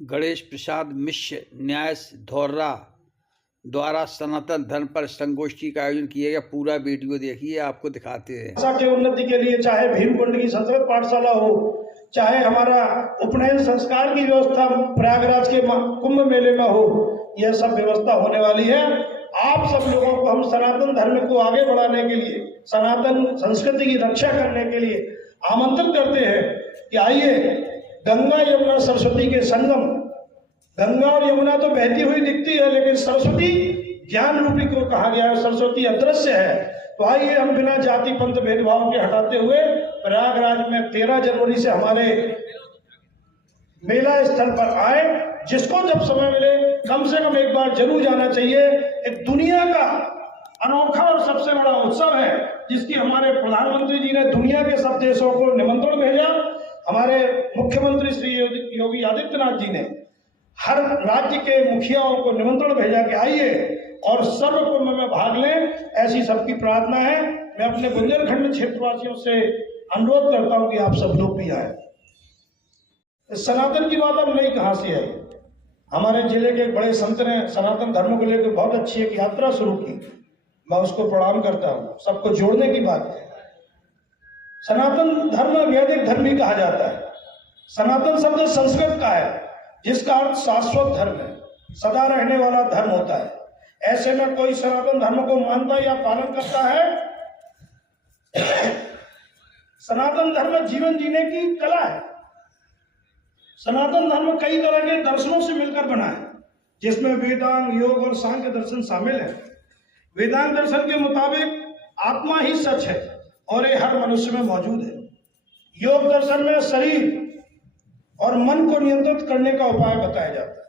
गणेश प्रसाद मिश्र न्यास धौर्रा द्वारा सनातन धर्म पर संगोष्ठी का आयोजन किया गया। पूरा वीडियो देखिए, आपको दिखाते हैं। भाषा की उन्नति के लिए चाहे भीमकुंड की संस्कृत पाठशाला हो, चाहे हमारा उपनयन संस्कार की व्यवस्था प्रयागराज के कुंभ मेले में हो, यह सब व्यवस्था होने वाली है। आप सब लोगों को हम सनातन धर्म को आगे बढ़ाने के लिए, सनातन संस्कृति की रक्षा करने के लिए आमंत्रित करते हैं कि आइए गंगा यमुना सरस्वती के संगम। गंगा और यमुना तो बहती हुई दिखती है, लेकिन सरस्वती ज्ञान रूपी को कहा गया है, सरस्वती अदृश्य है। तो आइए हम बिना जाति पंथ भेदभाव के हटाते हुए प्रयागराज में 13 जनवरी से हमारे मेला स्थल पर आए। जिसको जब समय मिले कम से कम एक बार जरूर जाना चाहिए। एक दुनिया का अनोखा और सबसे बड़ा उत्सव है, जिसकी हमारे प्रधानमंत्री जी ने दुनिया के सब देशों को निमंत्रण भेजा। हमारे मुख्यमंत्री श्री योगी आदित्यनाथ जी ने हर राज्य के मुखियाओं को निमंत्रण भेजा कि आइए और सर्व कुंभ में भाग लें। ऐसी सबकी प्रार्थना है। मैं अपने बुंदेलखंड क्षेत्रवासियों से अनुरोध करता हूं कि आप सब लोग भी आए। सनातन की बात अब नई कहां से आई। हमारे जिले के एक बड़े संत ने सनातन धर्म को लेकर बहुत अच्छी एक यात्रा शुरू की। मैं उसको प्रणाम करता हूं। सबको जोड़ने की बात है। सनातन धर्म वैदिक धर्म ही कहा जाता है। सनातन शब्द संस्कृत का है, जिसका अर्थ शाश्वत धर्म है, सदा रहने वाला धर्म होता है। ऐसे में कोई सनातन धर्म को मानता या पालन करता है। सनातन धर्म जीवन जीने की कला है। सनातन धर्म कई तरह के दर्शनों से मिलकर बना है, जिसमें वेदांग, योग और सांख्य दर्शन शामिल है। वेदांग दर्शन के मुताबिक आत्मा ही सच है और ये हर मनुष्य में मौजूद है। योग दर्शन में शरीर और मन को नियंत्रित करने का उपाय बताया जाता है,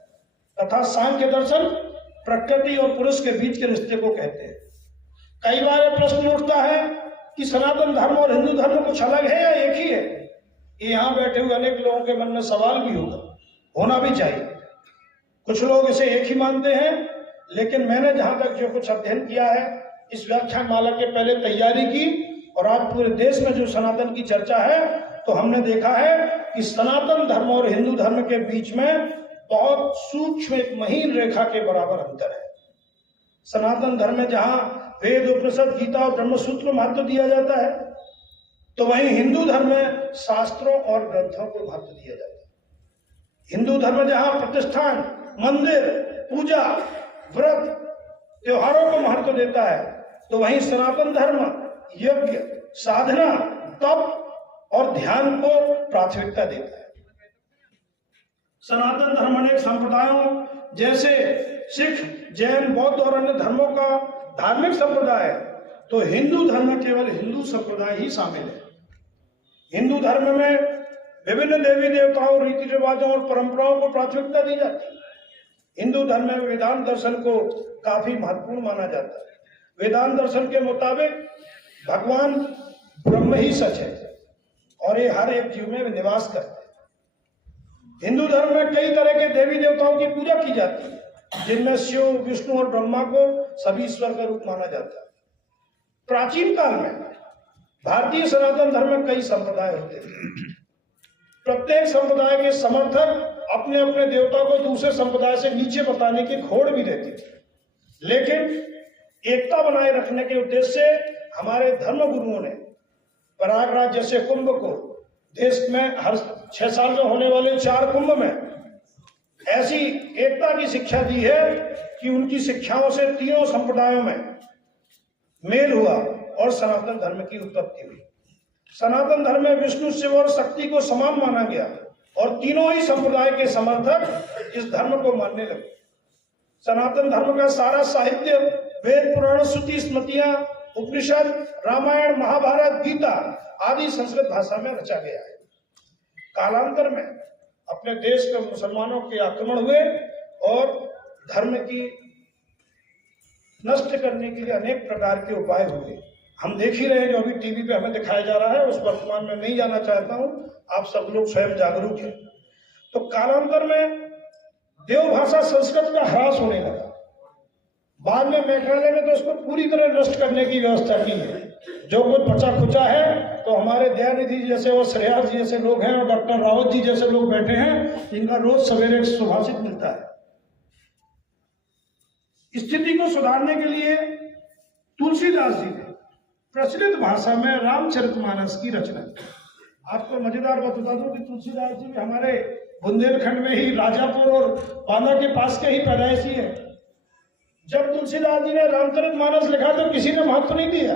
तथा सांख्य दर्शन प्रकृति और पुरुष के बीच के रिश्ते को कहते हैं। कई बार प्रश्न उठता है कि सनातन धर्म और हिंदू धर्म कुछ अलग है या एक ही है। ये यहाँ बैठे हुए अनेक लोगों के मन में सवाल भी होगा, होना भी चाहिए। कुछ लोग इसे एक ही मानते हैं, लेकिन मैंने जहां तक जो कुछ अध्ययन किया है, इस व्याख्यान माला के पहले तैयारी की और आज पूरे देश में जो सनातन की चर्चा है, तो हमने देखा है कि सनातन धर्म और हिंदू धर्म के बीच में बहुत सूक्ष्म एक महीन रेखा के बराबर अंतर है। सनातन धर्म में जहां वेद, उपनिषद, गीता और ब्रह्मसूत्र महत्व दिया जाता है, तो वहीं हिंदू धर्म में शास्त्रों और ग्रंथों को महत्व दिया जाता है। हिंदू धर्म जहां प्रतिष्ठान, मंदिर, पूजा, व्रत, त्योहारों को महत्व देता है, तो वहीं सनातन धर्म यज्ञ, साधना, तप और ध्यान को प्राथमिकता देता है। सनातन धर्म अनेक संप्रदायों जैसे सिख, जैन, बौद्ध और अन्य धर्मों का धार्मिक संप्रदाय है, तो हिंदू धर्म में केवल हिंदू संप्रदाय ही शामिल है। हिंदू धर्म में विभिन्न देवी देवताओं, रीति रिवाजों और परंपराओं को प्राथमिकता दी जाती है। हिंदू धर्म में वेदांत दर्शन को काफी महत्वपूर्ण माना जाता है। वेदांत दर्शन के मुताबिक भगवान ब्रह्म ही सच है और ये हर एक जीव में निवास करते हैं। हिंदू धर्म में कई तरह के देवी देवताओं की पूजा की जाती है, जिनमें शिव, विष्णु और ब्रह्मा को सभी ईश्वर का रूप माना जाता है। प्राचीन काल में भारतीय सनातन धर्म में कई संप्रदाय होते थे। प्रत्येक संप्रदाय के समर्थक अपने अपने देवता को दूसरे संप्रदाय से नीचे बताने की होड़ भी देते थे, लेकिन एकता बनाए रखने के उद्देश्य से हमारे धर्म गुरुओं ने प्रयागराज जैसे कुंभ को, देश में हर 6 साल में होने वाले 4 कुंभ में ऐसी एकता की शिक्षा दी है कि उनकी शिक्षाओं से तीनों संप्रदायों में मेल हुआ और सनातन धर्म की उत्पत्ति हुई। सनातन धर्म में विष्णु, शिव और शक्ति को समान माना गया और तीनों ही संप्रदाय के समर्थक इस धर्म को मानने लगे। सनातन धर्म का सारा साहित्य, वेद, पुराण, श्रुति, स्मृतियां, उपनिषद, रामायण, महाभारत, गीता आदि संस्कृत भाषा में रचा गया है। कालांतर में अपने देश के मुसलमानों के आक्रमण हुए और धर्म की नष्ट करने के लिए अनेक प्रकार के उपाय हुए। हम देख ही रहे हैं, जो अभी टीवी पे हमें दिखाया जा रहा है, उस वर्तमान में नहीं जाना चाहता हूं। आप सब लोग स्वयं जागरूक हैं। तो कालांतर में देवभाषा संस्कृत का ह्रास होने लगा। बाद में मेघालय ने तो उसको पूरी तरह नष्ट करने की व्यवस्था की है। जो कुछ बचा खुचा है तो हमारे दयानिधि जैसे और श्रेयास जी जैसे लोग हैं और डॉक्टर रावत जी जैसे लोग बैठे हैं, इनका रोज सवेरे सुभाषित मिलता है। स्थिति को सुधारने के लिए तुलसीदास जी ने प्रचलित भाषा में रामचरितमानस की रचना की। आपको मजेदार बात बता दूं कि तुलसीदास जी हमारे बुंदेलखंड में ही राजापुर और बांदा के पास के ही पैदाइशी है। जब तुलसीदास जी ने रामचरितमानस लिखा तो किसी ने महत्व नहीं दिया।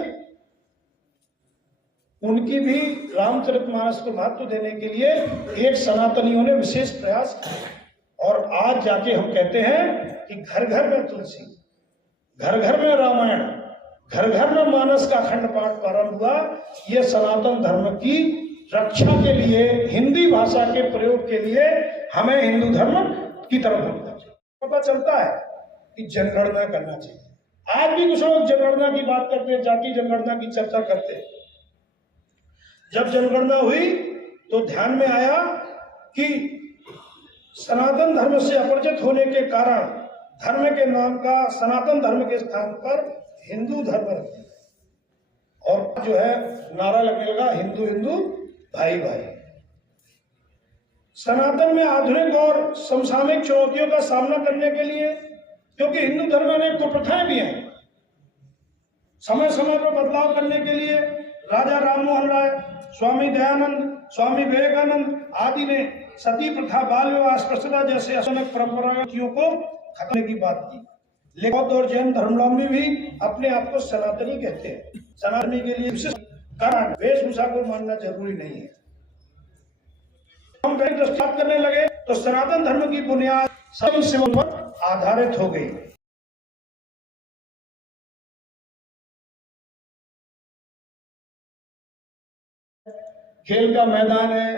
उनकी भी रामचरितमानस को महत्व देने के लिए एक सनातनियों ने विशेष प्रयास किया और आज जाके हम कहते हैं कि घर घर में तुलसी, घर घर में रामायण, घर घर में मानस का खंड पाठ प्रारंभ हुआ। ये सनातन धर्म की रक्षा के लिए, हिंदी भाषा के प्रयोग के लिए हमें हिंदू धर्म की तरफ बढ़ना चाहिए। पता चलता है कि जनगणना करना चाहिए। आज भी कुछ लोग जनगणना की बात करते हैं, जाति जनगणना की चर्चा करते हैं। जब जनगणना हुई तो ध्यान में आया कि सनातन धर्म से अपरिचित होने के कारण धर्म के नाम का सनातन धर्म के स्थान पर हिंदू धर्म रख दिया और जो है नारा लगने लगा हिंदू हिंदू भाई भाई। सनातन में आधुनिक और समसामयिक चुनौतियों का सामना करने के लिए, क्योंकि हिंदू धर्म में कुप्रथाएं भी हैं, समय समय पर बदलाव करने के लिए राजा राममोहन राय, स्वामी दयानंद, स्वामी विवेकानंद आदि ने सती प्रथा, बाल विवाह, अस्पृश्यता जैसे असंगत परंपराओं को खत्म की बात की। लेकिन बौद्ध और जैन धर्मावलंबी भी अपने आप को सनातनी कहते हैं। सनातनी के लिए विशिष्ट कारण वेशभूषा को मानना जरूरी नहीं है। हम दृष्टांत करने लगे तो सनातन धर्म की बुनियाद सभी शिवों पर आधारित हो गई। खेल का मैदान है,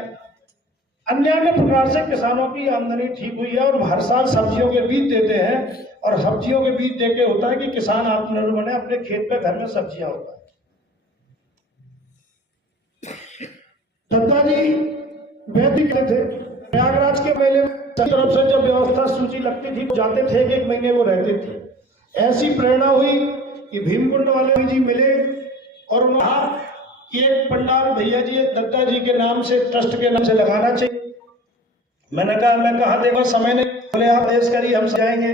अन्य प्रकार से किसानों की आमदनी ठीक हुई है और हर साल सब्जियों के बीज देते हैं और सब्जियों के बीज देके होता है कि किसान आत्मनिर्भर बने, अपने खेत पे घर में सब्जियां होता है। दत्ता जी वैदिक थे, प्रयागराज के मेले में तरफ से जब व्यवस्था सूची लगती थी जाते थे, एक महीने वो रहते थे। ऐसी प्रेरणा हुई कि भीमकुंड वाले जी मिले और उन्होंने एक पंडाल भैया जी दत्ता जी के नाम से, ट्रस्ट के नाम से लगाना चाहिए। मैंने कहा मैं कहाँ देखो, समय नहीं, बोले आप आदेश करिए हम जाएंगे।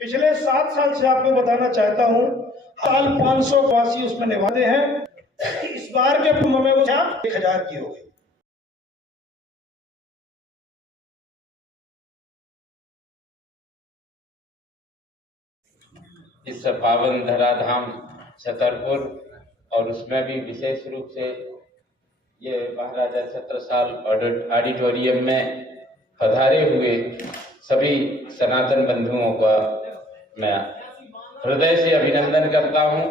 पिछले 7 साल से आपको बताना चाहता हूँ, साल 500 वासी उसमें निभाते हैं। इस बार के कुंभ में वो 1000 की हो गई। इस पावन धराधाम छतरपुर और उसमें भी विशेष रूप से ये महाराजा छत्रसाल ऑडिटोरियम में पधारे हुए सभी सनातन बंधुओं का मैं हृदय से अभिनंदन करता हूँ।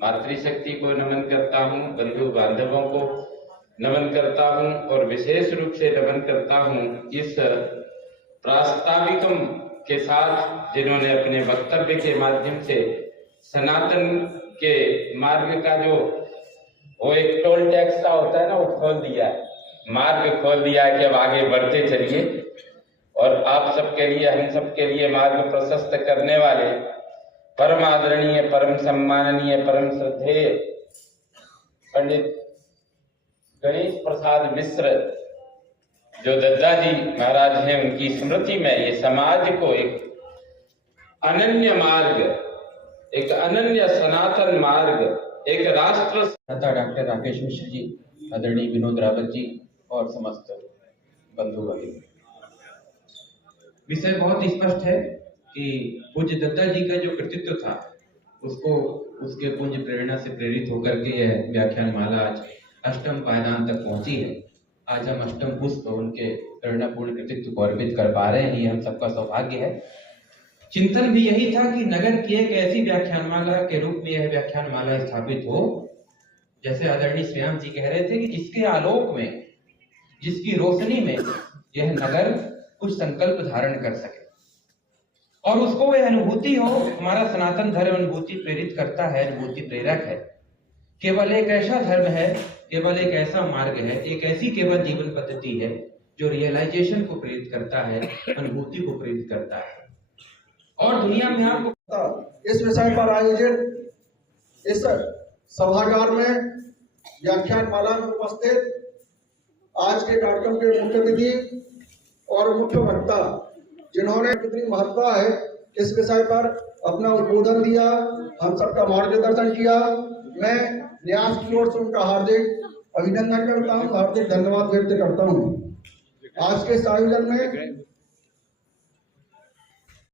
मातृशक्ति को नमन करता हूँ, बंधु बांधवों को नमन करता हूँ और विशेष रूप से नमन करता हूँ इस प्रास्ताविकम के साथ जिन्होंने अपने वक्तव्य के माध्यम से सनातन के मार्ग का जो वो एक टोल टैक्स का होता है ना, वो खोल दिया है, मार्ग खोल दिया है कि अब आगे बढ़ते चलिए और आप सबके लिए, हम सबके लिए मार्ग प्रशस्त करने वाले परम आदरणीय, परम सम्माननीय, परम श्रद्धेय पंडित गणेश प्रसाद मिश्र जो दद्दा जी महाराज हैं, उनकी स्मृति में ये समाज को एक अनन्य मार्ग, एक अनन्य सनातन मार्ग, एक राष्ट्र तथा डॉक्टर राकेश मिश्र जी, आदरणीय विनोद रावत जी और समस्त बंधु भगिनी। विषय बहुत स्पष्ट है कि पूज्य दत्ता जी का जो कृतित्व था उसको उसके पुण्य प्रेरणा से प्रेरित होकर के यह व्याख्यान माला आज अष्टम पायदान तक पहुंची है। आज हम अष्टम पुष्प उनके प्रेरणापूर्ण कृतित्व को अर्पित कर पा रहे हैं, ये हम सबका सौभाग्य है। चिंतन भी यही था कि नगर की एक ऐसी व्याख्यानमाला के रूप में यह व्याख्यानमाला स्थापित हो, जैसे आदरणीय श्याम जी कह रहे थे कि जिसके आलोक में, जिसकी रोशनी में यह नगर कुछ संकल्प धारण कर सके और उसको वह अनुभूति हो। हमारा सनातन धर्म अनुभूति प्रेरित करता है, अनुभूति प्रेरक है। केवल एक ऐसा धर्म है, केवल एक ऐसा मार्ग है, एक ऐसी केवल जीवन पद्धति है जो रियलाइजेशन को प्रेरित करता है, अनुभूति को प्रेरित करता है। और दुनिया में आपको इस विषय पर आयोजित इस सभागार में व्याख्यान माला में उपस्थित आज के कार्यक्रम के मुख्य अतिथि और मुख्य वक्ता जिन्होंने कितनी महत्व है इस विषय पर अपना उद्बोधन दिया, हम सबका मार्गदर्शन किया, मैं न्यास की ओर से उनका हार्दिक अभिनंदन करता हूँ, हार्दिक धन्यवाद व्यक्त करता हूँ। आज के इस आयोजन में